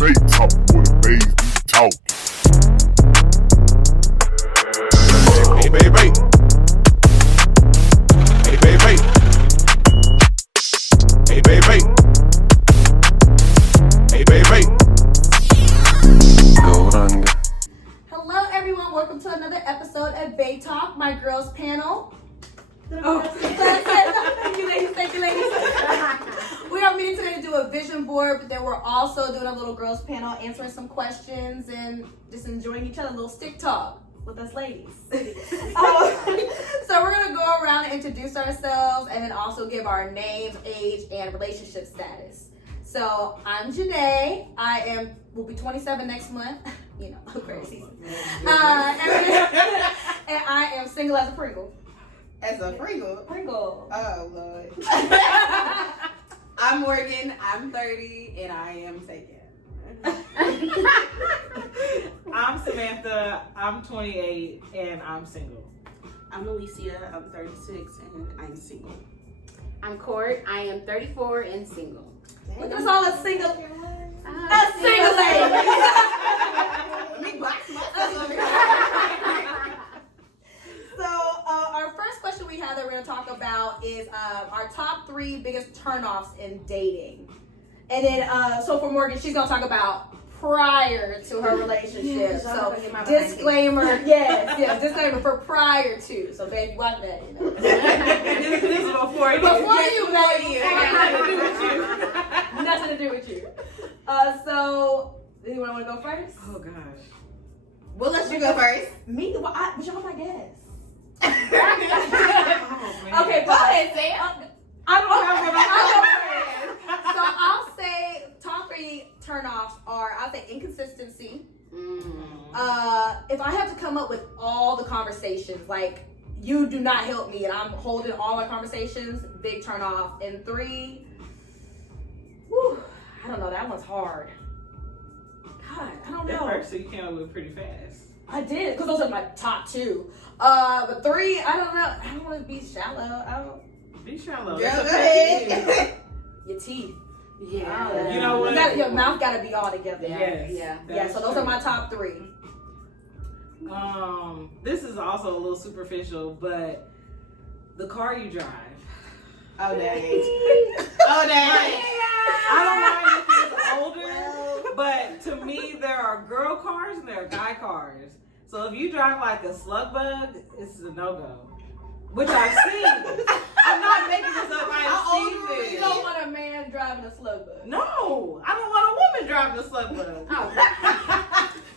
Fake talk with a bass be talk. Hey baby. Hey baby. Hey baby. Hey baby. Go on. Hello everyone, welcome to another episode of BAE Talk, my girls panel. Oh, thank you ladies. We are meeting today to do a vision board, but then we're also doing a little girls panel, answering some questions and just enjoying each other, a little stick talk with us ladies. So we're gonna go around and introduce ourselves and then also give our names, age, and relationship status. So I'm Janae. Will be 27 next month. You know, crazy. And I am single as a Pringle. As a Pringle? Pringle. Oh, Lord. I'm Morgan. I'm 30, and I am taken. I'm Samantha. I'm 28, and I'm single. I'm Alicia. I'm 36, and I'm single. I'm Court. I am 34 and single. Look at us all as single. A Single lady. Let me box myself over here. So our first question we have that we're going to talk about is our top 3 biggest turnoffs in dating. And then, so for Morgan, she's going to talk about prior to her relationship. So disclaimer, yes, disclaimer for prior to. So baby, watch that, you know. This is before you. Before you, baby. Nothing to do with you. So, anyone want to go first? Oh gosh. We'll let you go first. Me? Well, but y'all my guest. Oh, man. Okay, Go ahead, say it. I don't have what I'm So I'll say top 3 turnoffs are, I'll say inconsistency. If I have to come up with all the conversations, like you do not help me and I'm holding all my conversations, big turnoff. And 3, I don't know, that one's hard. God, I don't know. At first, so you came up with it pretty fast. I did, because those are my top 2. But 3, I don't know. I don't want to be shallow. Be shallow. Girl, That's go okay. ahead. Your teeth. Yeah. You know what? Your mouth got to be all together. Yes. Yeah, so those are my top 3. This is also a little superficial, but the car you drive. Oh, dang. Oh, dang. I don't mind if it's older, but to me, there are girl cars and there are guy cars. So if you drive like a slug bug, it's a no-go. Which I've seen. I'm not making this up. I've seen this. You don't want a man driving a slug bug. No, I don't want a woman driving a slug bug. Oh.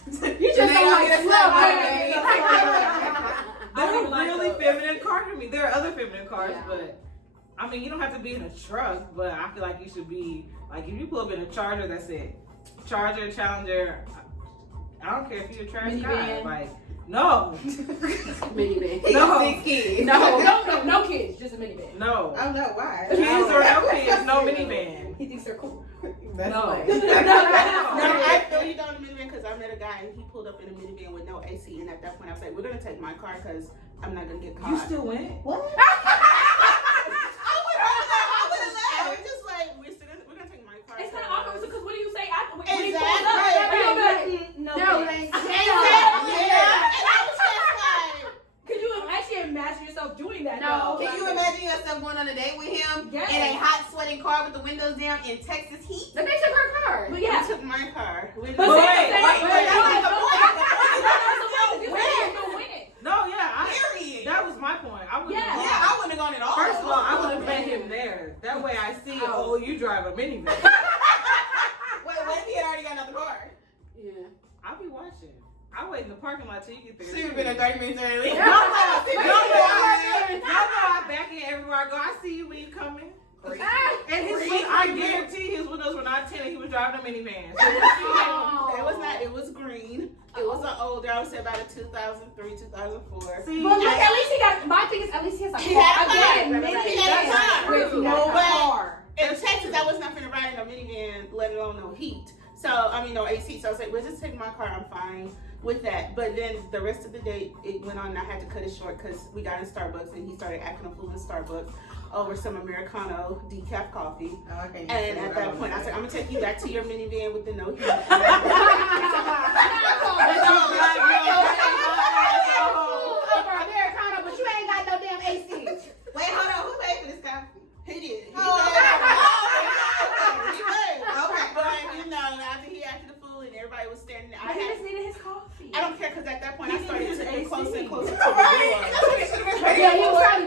You just don't like the slug That's a really feminine car to me. There are other feminine cars, Yeah. but I mean, you don't have to be in a truck, but I feel like you should be, like, if you pull up in a Charger, that's it. Charger, Challenger, I don't care if you're a trash guy. Like, no. Minivan. No. Big kid. No kids, just a minivan. No. I don't know why. Kids or no kids, no minivan. He thinks they're cool. That's No. fine. No, No. I feel you don't in a minivan because I met a guy and he pulled up in a minivan with no AC, and at that point I was like, we're gonna take my car because I'm not gonna get caught. You still went? What? I was just like, we're gonna take my car. It's kind of awkward because what do you say? When Exactly. he pulls up, Right. no, thanks. Exactly. Yeah. And I was just like, Could you actually imagine yourself doing that? No. Can you imagine yourself going on a date with him Yes. in a hot, sweating car with the windows down in Texas heat? Let me check her car. But he yeah. took my car. But Wait, No, yeah. Period. That was my point. I wouldn't Yeah. have gone. Yeah, I wouldn't have gone at all. First of all, I would have met him there. That way I see, oh, you drive a minivan. Wait, what if he had already gotten out the car? Yeah. I'll be watching. I'll wait in the parking lot till you get there. So you've been there 30 minutes early. No, I back in everywhere I go. I see you when you coming. And his I guarantee his windows were not tinted. He was driving a minivan. So It was not. It was green. It was an older. I would say about a 2003, 2004. see, But look, at least he got. My thing is, at least he has a He car. had a car. Again, He had a car. with no But- car. In Texas, I was not finna ride in a minivan, let alone no heat. So I mean no AC. So I was like, well, just take my car. I'm fine with that. But then the rest of the day, it went on. And I had to cut it short because we got in Starbucks and he started acting a fool in Starbucks. over some Americano decaf coffee. Oh, okay. And at that point, I said, I'm gonna take you back to your minivan with the no heat. For Americano, but you ain't got no damn AC. Wait, hold on. Who paid for this coffee? He did. Oh, He paid. okay. But you know, after he acted a fool and everybody was standing there, He just needed his coffee. I don't care because at that point I started needed to his get closer and AC. closer to the Right. door. That's what he should have been paying. Yeah, he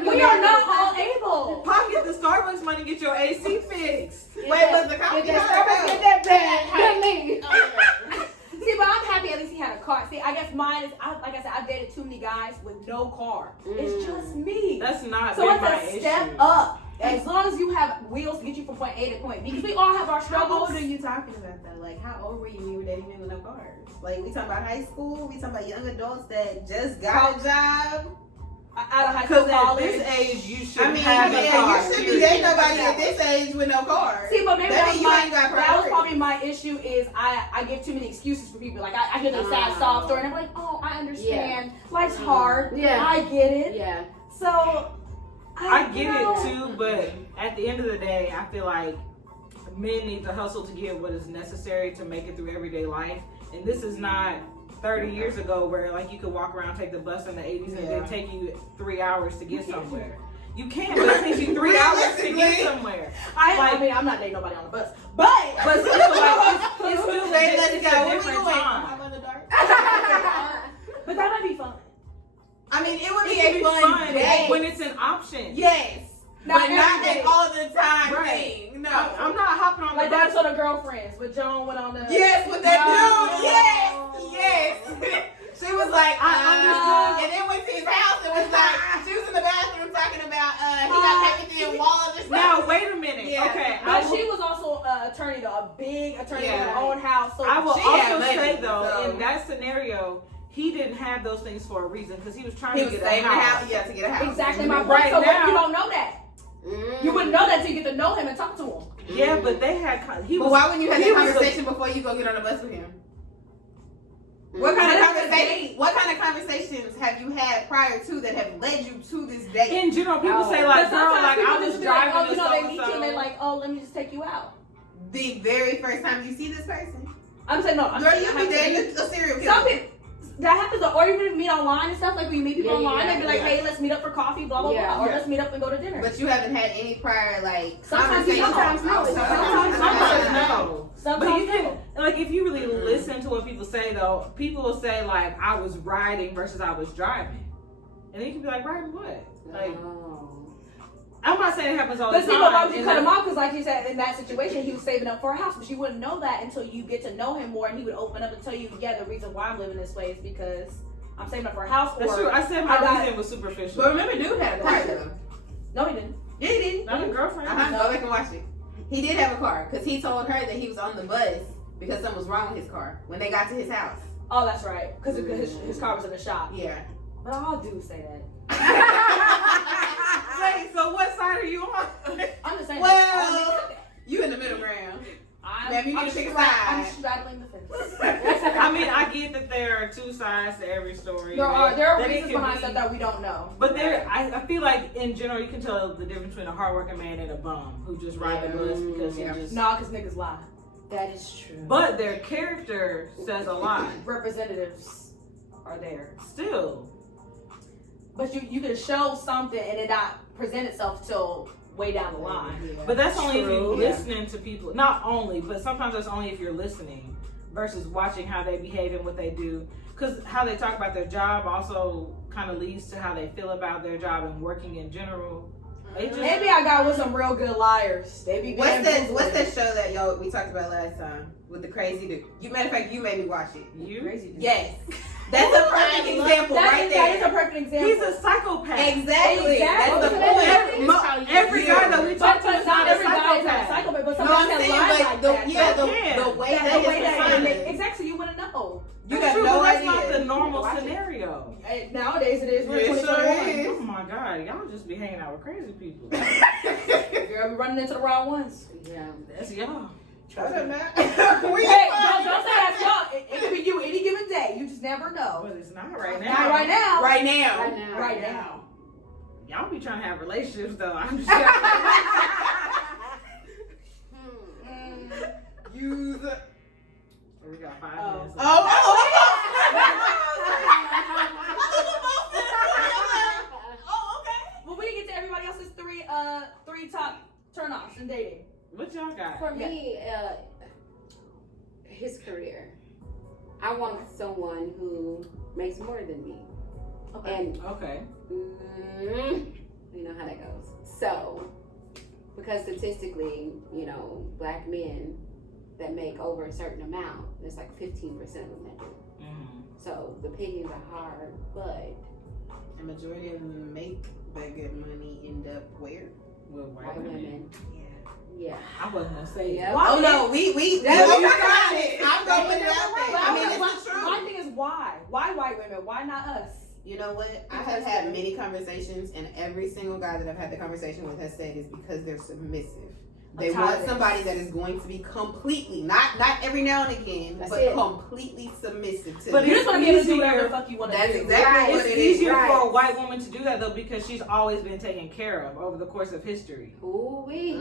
was. We are not all able. Pocket the Starbucks money, get your AC fixed. Wait, was the coffee? Get that Starbucks, get that bag. Not me. See, but I'm happy at least he had a car. See, I guess mine is, like I said, I've dated too many guys with no car. It's just me. That's not So been it's my a step issue. up. As long as you have wheels to get you from point A to point B. Because we all have our How struggles. old are you talking about though? Like, how old were you when you were dating men with no cars? Like, we talking about high school? We talking about young adults that just got a job? Out of high school, Because at college. this age, you should I mean, have a car. you shouldn't be dating nobody at this age with no car. See, but maybe That that was, mean you ain't got that was priorities. probably my issue is I give too many excuses for people. Like, I hear the sad sob story and I'm like, oh, I understand. Life's hard. Yeah. I get it. Yeah. So, I get know. it too, but at the end of the day, I feel like men need to hustle to get what is necessary to make it through everyday life. And this is not 30 years ago where like you could walk around, take the bus in the 80s and then take you 3 hours to get somewhere. You can, but it takes you 3 hours to get somewhere. I mean, I'm not dating nobody on the bus. But still, like, it's still Say, let's it's go. a Where we different going? time. How about the dark? but that might be fun. I mean, it would It be can a be fun day. when it's an option. Yes. Not But not every day. an all the time Right. thing. No. I'm not hopping on Like the that's bus. sort of girlfriends. But Joan went on the Yes, with that No. dude. Yes. She was like, I understood. and then went to his house and was like, she was in the bathroom talking about, he got everything wall of this Now wait a minute. Yeah. Okay, But she was also an attorney, though, a big attorney in her Yeah. own house. So I will She had also say money, though, so- in that scenario, he didn't have those things for a reason because he was trying He to was get a saving the house. house, yeah, to get a house. exactly my point. Right so now- you don't know that. You wouldn't know that until you get to know him and talk to him. Yeah, but they had. He But was. why wouldn't you have he that was a- conversation before you go get on the bus with him? What kind of conversation? What kind of conversations have you had prior to that have led you to this date? In general, people say But like, girl, sometimes like people I was just be like, driving oh, to you know, they meet you so-and-so. and they're like, oh, let me just take you out. The very first time you see this person, I'm saying no. I'm girl, saying you I be have to dating a serial killer. Some people. That happens, or even if you meet online and stuff, like when you meet people Yeah, online, yeah, they be like, yeah. hey, let's meet up for coffee, blah, blah, Yeah. blah, or let's meet up and go to dinner. But you haven't had any prior like Sometimes you conversations. don't. Sometimes no. Sometimes no. Sometimes But you no. can, like, if you really listen to what people say, though, people will say, like, I was riding versus I was driving. And then you can be like, riding what? Like, I'm not saying it happens all the But time. see, but why would you and cut him that's- off? Because like you said, in that situation, he was saving up for a house. But you wouldn't know that until you get to know him more. And he would open up and tell you, yeah, the reason why I'm living this way is because I'm saving up for a house. That's or true. I said my I got- reason was superficial. But remember, dude had a car though. No, he didn't. Yeah, he did. Not a girlfriend. Go back and watch it. He did have a car because he told her that he was on the bus because something was wrong with his car when they got to his house. Oh, that's right. Because his car was in the shop. Yeah. But all dudes say that. Wait, so what side are you on? I'm just saying. Well, you in the middle ground. I'm, Now, if you I'm, need to pick a I'm side. straddling the fence. I mean, I get that there are two sides to every story. There are that it reasons can behind be- stuff that we don't know. But I feel like in general you can tell the difference between a hardworking man and a bum who just ride the bus because he just. Nah, because niggas lie. That is true. But their character says a lot. Representatives are there. Still. But you can show something and it not present itself till way down the line. But that's only if True. you're listening to people. Not only, but sometimes that's only if you're listening versus watching how they behave and what they do. Because how they talk about their job also kind of leads to how they feel about their job and working in general. They just, Maybe I got with some real good liars. They be What's that? bamboozling. What's that show that we talked about last time with the crazy dude? Matter of fact, you made me watch it. you? Crazy dude. Yes, that's a perfect example right That is there. a perfect example. He's a psychopath. Exactly. That's the Exactly. point. Every guy that we talk to But is not not a every guy is not a psychopath. psychopath. But No, some I'm guys saying, can lie but like the that. way That that the way is that defined. exactly, you wouldn't know. You That's got true, no but that's idea. not the normal Watch it. scenario. Nowadays it is. We're Yes, sir 2021. Oh my God, y'all just be hanging out with crazy people. Girl, we running into the wrong ones. Yeah. That's y'all. Shut up, man. Hey, don't say that's y'all. It could be you any given day. You just never know. But it's not right now. Not right now. Right now. Right now. Right now. Y'all be trying to have relationships though. I'm just use. We got 5 minutes. Well, we didn't get to everybody else's three top turnoffs in dating. What y'all got? For me, his career. I want someone who makes more than me. Okay. And Okay. you know how that goes. So, because statistically, you know, black men that make over a certain amount, there's like 15% of them that do. Mm-hmm. So the piggies are hard, but The majority of them make that good money end up where? With white women, yeah. I wasn't gonna say Yep. it. Oh no, we That's got right. it. I'm going it out there. I mean, my, it's the truth. my thing is why? Why white women? Why not us? You know what? I have had many conversations, and every single guy that I've had the conversation with has said is because they're submissive. They want somebody that is going to be completely, not every now and again, That's but it. completely submissive to But them. You just want to be able to do whatever easier- the fuck you want to That's do. exactly Right. what It's it is. easier Right. for a white woman to do that though because she's always been taken care of over the course of history. Ooh-wee.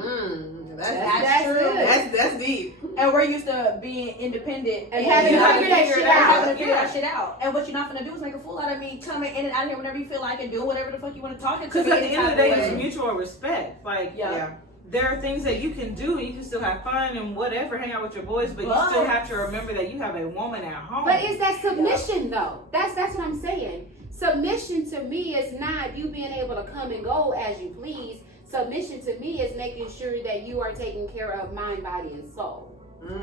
That's true. good. That's deep. And we're used to being independent And having to having figure that shit out. having to figure Yeah. that shit out. And what you're not gonna do is make a fool out of me, coming in and out of here whenever you feel like and doing whatever the fuck you want to talk to. Because me at the any end of the type day, it's way. mutual respect. Like, Yeah. there are things that you can do and you can still have fun and whatever, hang out with your boys, but you still have to remember that you have a woman at home. But is that submission though? That's what I'm saying. Submission to me is not you being able to come and go as you please. Submission to me is making sure that you are taking care of mind, body, and soul.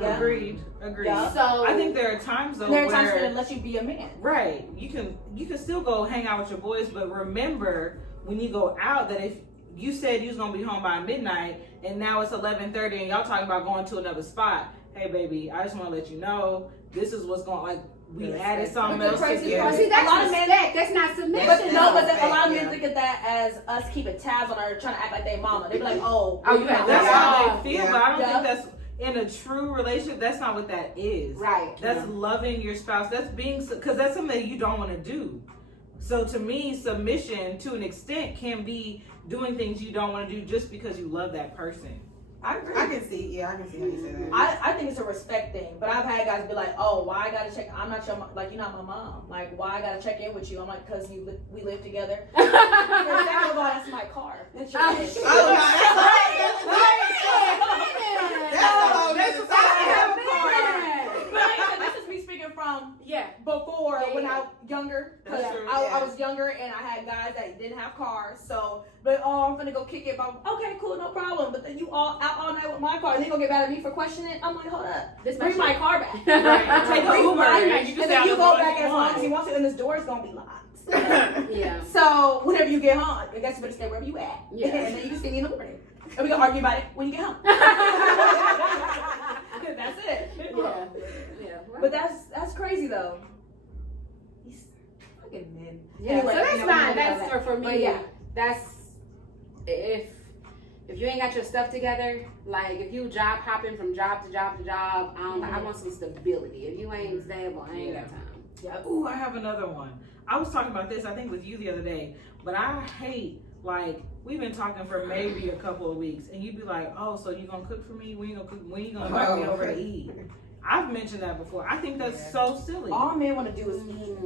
Yeah. Agreed. Yeah. So I think there are times though There are times where when it lets you be a man. right, you can still go hang out with your boys, but remember when you go out that if you said you was gonna be home by midnight and now it's 11:30 and y'all talking about going to another spot. Hey baby, I just want to let you know this is what's going. Like we added something But the else crazy together. part- see, that's a lot of men- respect. That's not submission. But no, but a lot of men Yeah. think of that as us keeping tabs on her, trying to act like they mama. They be like, oh, Oh, you have That's Yeah. how they feel, Yeah. but I don't Yeah. think that's in a true relationship. That's not what that is. Right. That's loving your spouse. That's being, because that's something that you don't want to do. So to me, submission to an extent can be doing things you don't want to do just because you love that person. I agree. I can see how you say that. I think it's a respect thing, but I've had guys be like, "Oh, why I gotta check? I'm not your like you're not my mom. Like, why I gotta check in with you?" I'm like, "Cause we live together." And second of all, that's my car. That's your Oh, bitch. shit. Oh, no, That's a whole That's nother a fact. But like I said, this is me speaking from Yeah. before Yeah, when yeah. I was younger. Cause That's true, I yeah. was younger and I had guys that didn't have cars. So, but I'm gonna go kick it. But okay, cool, no problem. But then you all out all night with my car, and they gonna get mad at me for questioning it. I'm like, hold up, This bring my car back. Right. Take an Bring Uber mine and back. you And just then have you as go long back as you as long as want. you want to, and this door is gonna be locked. Yeah. So whenever you get home, I guess you better stay wherever you at. Yeah. And then you can see me in the morning. And we can argue about it when you get home. That's it. Yeah. Yeah. But that's crazy though. These fucking men. Yeah, Anyway, so that's you know, fine. we know That's that. for me. But yeah. That's if you ain't got your stuff together. Like if you job hopping from job to job to job, I want some stability. If you ain't stable, I ain't got time. Yep. Ooh, I have another one. I was talking about this, I think, with you the other day, but I hate, like, we've been talking for maybe a couple of weeks, and you'd be like, oh, so you gonna cook for me? When you gonna cook? When you gonna invite me over to eat? I've mentioned that before. I think that's so silly. All men want to do is eat.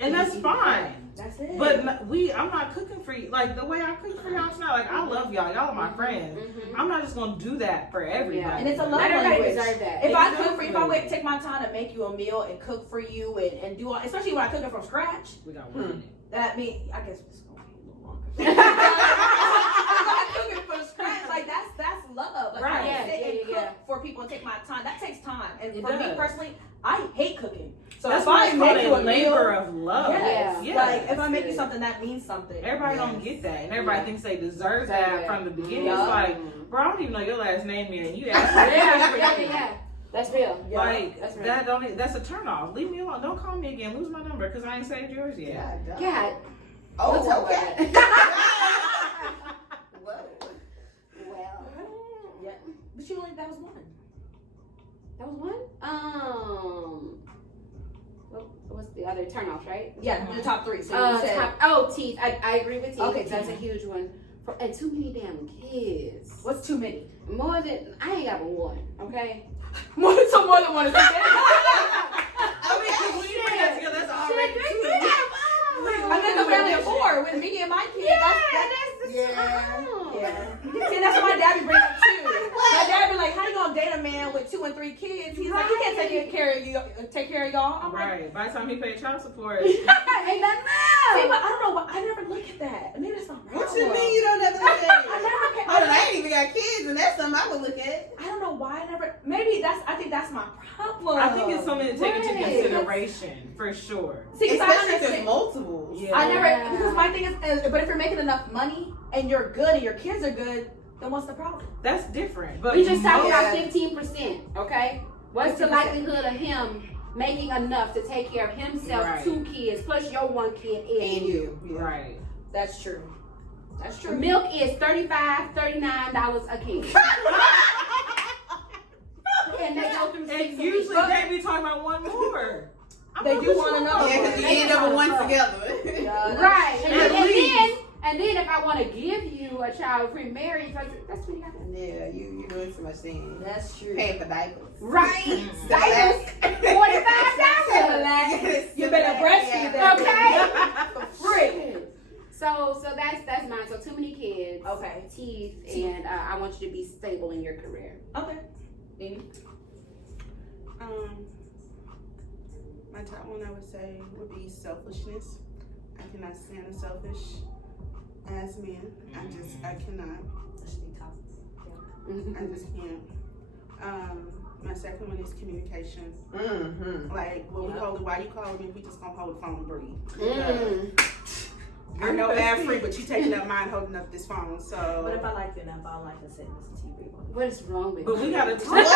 And that's fine. That's it. But I'm not cooking for you. Like, the way I cook for y'all tonight, like, I love y'all. Y'all are my friends. I'm not just gonna do that for everybody. and it's a love Not everybody language. deserve that. If I cook for Exactly. if I wait, take my time to make you a meal and cook for you and do all, especially when I cook it from scratch, We got one minute. that means I guess it's gonna be a little longer. If I cook it from scratch, like that's love. Like Right. I Yeah, sit and yeah, cook yeah. for people and take my time. That takes time. And It for me does. personally, I hate cooking. So That's if why I it's called make you a a labor meal, of love. yes. Yeah. Like if I make you Good. something, that means something. Everybody Yes. don't get that, and everybody Yeah. thinks they deserve Deserve that it. from the beginning. Yeah. It's like, bro, I don't even know your last name yet, and you asked me. Yeah. That's real. Yeah. Like That's right. that don't. That's a turn off. Leave me alone. Don't call me again. Lose my number because I ain't saved yours yet. God. Oh, We'll talk okay. about Whoa. Well, Yeah. But you only that was one. that was one. what's the other turnoffs, right? Yeah, the top 3. So you said, teeth. I agree with teeth. Okay, That's a teeth. huge one. And too many damn kids. what's too many? More than I ain't got but one. Okay. More than one is okay. I mean, 'cause when you put that together, that's already Shit, two. I think a family of 4 with me and my kids. See, that's what my dad be bringing up too. My dad be like, "How you gonna date a man with 2 and 3 kids?" He's like, "He can't take care of you, take care of y'all." I'm like, Right. By the time he paid child support. Ain't nothing "See, else. but I don't know. I never look at that. Maybe that's not What you mean you don't ever look at it? I I ain't even got kids, and that's something I would look at. I don't know why I never. Maybe I think that's my problem. I think it's something to take into Right. consideration, for sure. See, 'cause I Especially if there's understand. multiples. Yeah. I never, Yeah. because my thing is, but if you're making enough money and you're good and your kids are good, then what's the problem? That's different. But We just talking Yeah. about 15%. Okay. What's the 15%. likelihood of him making enough to take care of himself, Right. 2 kids plus your 1 kid And you. Yeah. Right. That's true. That's true. Milk is $35, $39 a can. And they go through 6 And a usually week. they be talking about one more. They do want another Yeah, one. because you end up with one together. Right. At least. And then if I want to give you a child free marriage, that's what you got. Yeah, you doing too much thing. That's true. Paying for diapers. Right. Diapers. $45. You better breastfeed that. Okay. For free. So that's mine. So too many kids. Okay. Teeth, and I want you to be stable in your career. Okay. Amy? My top one I would say would be selfishness. I cannot stand a selfish ass man. I cannot. That should be top. I just can't. My second one is communication. Mm-hmm. Like when we hold it, why you calling me? We just gonna hold the phone and breathe. Mm. I know ad free, but you taking up mine holding up this phone. So But if I like you enough, I don't like to sit and listen to you breathe. What is wrong with But you? we gotta talk. What?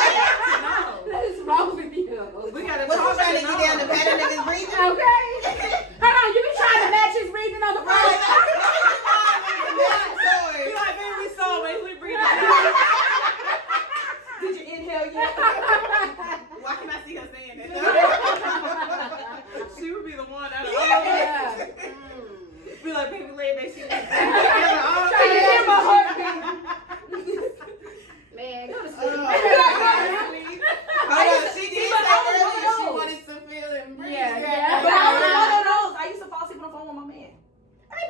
No. What is wrong with you? We gotta What you talk. trying to get down the pattern of his breathing? Okay. Hold on, you be trying to match his breathing on the phone. Be like, baby, we saw it. We breathe. Did you inhale yet? Why can I see her saying that? She would be the one out of Yeah. all. Be like, baby, lay back. She Trying to hear my heartbeat. Man, go to sleep. Hold on, she did say earlier she wanted to feel and breathe. Yeah. But I was one of those. I used to fall asleep on the phone with my man.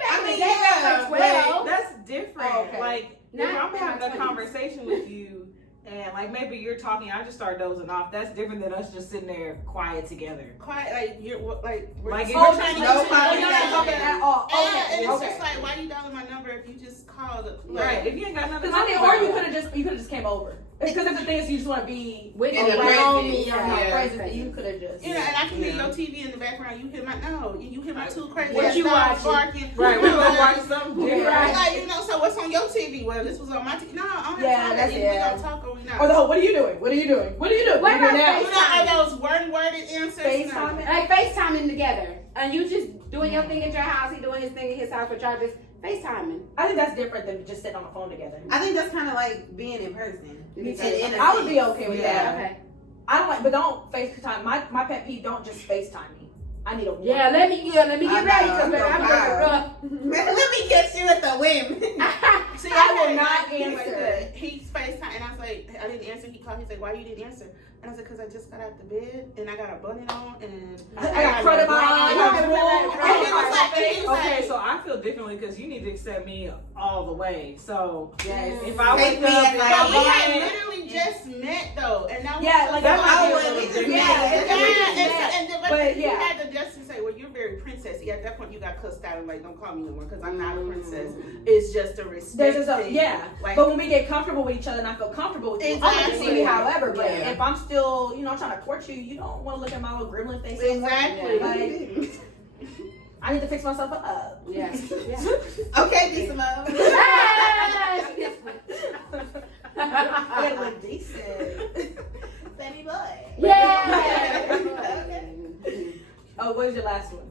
I mean, yeah, but 12. That's different. Oh, okay. Like, Not if I'm having a 20s. conversation with you, and like maybe you're talking, I just start dozing off. That's different than us just sitting there quiet together. quiet, like you're like we're Like, just- if Oh, you're trying to no get to conversation. you're not talking at all. And Okay. it's Okay. just like, why you dialing my number if you just called? right. If you ain't got nothing to Because I talk think, or you about. could have just came over. Because if the thing is you just want to be With In the around presence, me or my yeah. presence, then you could have just. You know, and I can hear Yeah. your TV in the background. You hear my you hear my two crazy What ass you dogs watching? barking. Right, we're gonna watch something different. Right. Like, you know, so what's on your TV? Well, this was on my TV. No, I don't have Yeah, time. that's We it. gonna talk or we not. Or the whole, what are you doing? What are you doing? What are you doing? What What are you about doing You now? know, are those worded answers? FaceTime? Like FaceTiming together. And you just doing your thing at your house, he doing his thing at his house, but y'all just FaceTiming. I think that's different than just sitting on the phone together. I think that's kind of like being in person. Me too. In a I would be sense. okay with Yeah. that. Okay. I don't like, but don't FaceTime. My pet peeve, don't just FaceTime me. I need a warning. Yeah, let me get I ready know, because I'm I'm tired. gonna Let me catch you at the whim. See, I will had not he like answer. that. He FaceTime, and I was like, I didn't answer. He called. He's like, why you didn't answer? And I was like, because I just got out the bed and I got a bunny on and I got crud in my eye. I got wool. And he was like, Okay, so I feel differently because you need to accept me all the way. So Yes. if I Take wake me up as and I but I'm we had lying, literally just met though, and that was Yeah, so like that I might be would- a little yeah, different. But you yeah. had the justice to say, well, you're very princessy. At that point, you got cussed out and like, don't call me no more because I'm not a princess. It's just a respect There's just a, thing. yeah. Like, But when we get comfortable with each other and I feel comfortable with you, I want you to see me Exactly. however. But Yeah. if I'm still, trying to court you don't want to look at my little gremlin face. exactly. Like, I need to fix myself up. Yeah. Okay, decent love. I gotta look decent. Baby boy. Yeah. Oh, what was your last one?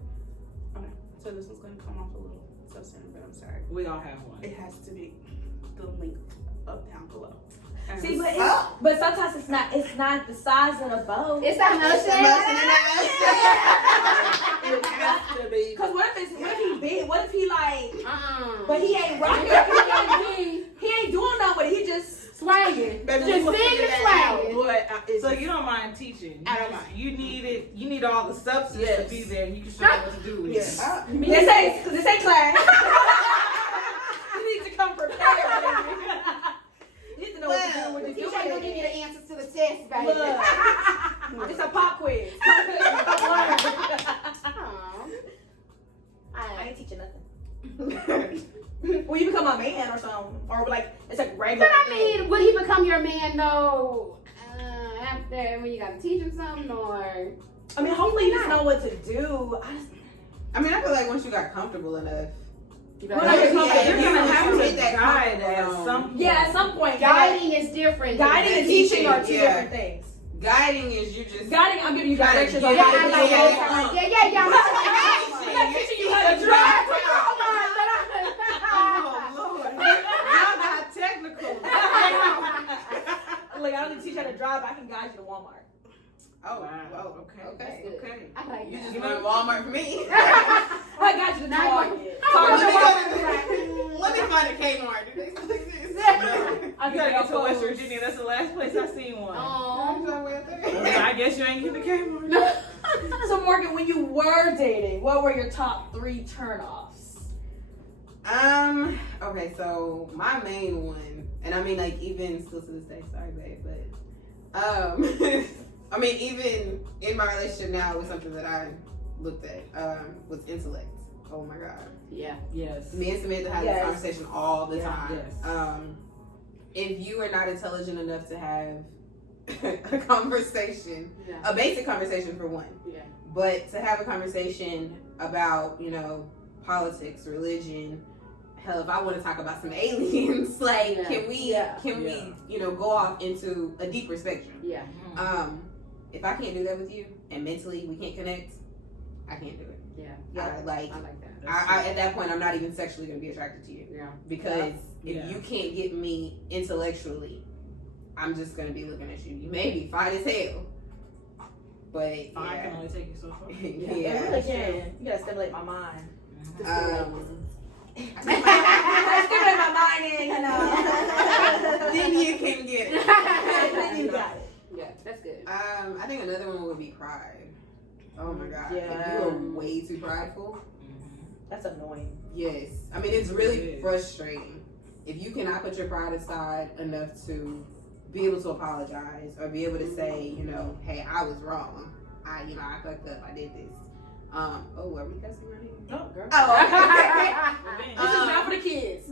Okay, so this one's gonna come off a little self-centered, but I'm sorry. we all have one. It has to be the link up down below. See, but sometimes it's not the size of the boat. It's that It has to be. Cause what if he big? What if he like? But he ain't rocking. He ain't doing nothing with it. He just swinging. Baby, Just we big and swinging. So you don't mind teaching? I don't mind. You need all the substance Yes. to be there. You can show them what to do with it. Yes. this ain't class. You need to come prepared. Baby. You need to know what to do when The you teacher do ain't gonna give you the it. answers to the test, baby. Look, it's a pop quiz. I ain't teaching nothing. Well, you become a man or something, or like it's like regular. But I mean, would he become your man though? After when you gotta teach him something, or I mean, hopefully you just know what to do. I mean, I feel like once you got comfortable enough. you Well, gotta you're You're gonna have to hit that guide comfort at zone. some point. Yeah, at some point. guiding is different. Guiding and teaching are two different things. Guiding is you just. Guiding, I'm giving you directions on Yeah, how to I do like it. yeah. I'm not teaching you how to drive. Oh Lord, y'all got technical. Look, I don't teach you how to drive. I can guide you to Walmart. Oh, Wow. wow. Okay. Okay. Okay. I like You that. just went to Walmart for me. I got you to Now you Target. Let me find a Kmart. Do they still exist? You gotta get to West Virginia. That's the last place I seen one. Oh, I guess you ain't get the camera. So Morgan, when you were dating, what were your top 3 turnoffs? Okay, so my main one, and I mean like even still to this day, sorry babe, but I mean even in my relationship now it was something that I looked at, was intellect. Oh my god. yeah. Yes. Me and Samantha have Yes. this conversation all the time. Yes. If you are not intelligent enough to have a conversation, Yeah. a basic conversation for one, Yeah. but to have a conversation about, politics, religion, hell, if I want to talk about some aliens, like, Yeah. can we, go off into a deeper spectrum? Yeah. If I can't do that with you and mentally we can't connect, I can't do it. Yeah. I like I like that. I at that point I'm not even sexually gonna be attracted to you. Yeah. Because Yeah. if you can't get me intellectually, I'm just gonna be looking at you. You may be fine as hell, but I can only take you so far. You yeah. really can. You gotta stimulate my mind. Then Stimulate my mind and, you can get it. then you got it. Yeah, that's good. I think another one would be pride. Oh my god. Yeah. If you are way too prideful, That's annoying. yes. I mean it's really It is. frustrating. If you cannot put your pride aside enough to be able to apologize or be able to say, hey, I was wrong. I fucked up. I did this. Are we cussing right here? No, girl. Oh, This is not for the kids.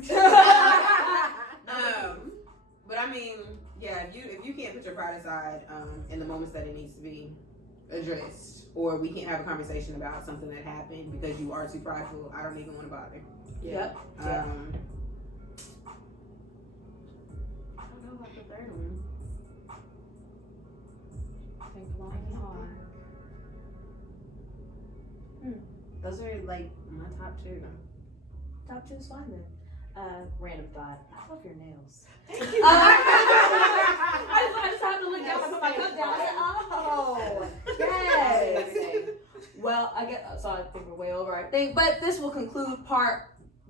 But I mean, yeah, if you can't put your pride aside in the moments that it needs to be addressed, or we can't have a conversation about something that happened because you are too prideful, I don't even want to bother. Yep. I don't know about the third one. Think long and hard. Those are like my top 2. Top 2 is fine then. Random thought. I love your nails. Thank you. I just had to look down and put my cup down. I said, oh, yes. Well, I guess, so I think we're way over, I think. But this will conclude part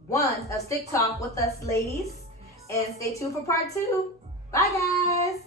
1 of Stick Talk with us, ladies. And stay tuned for part 2. Bye, guys.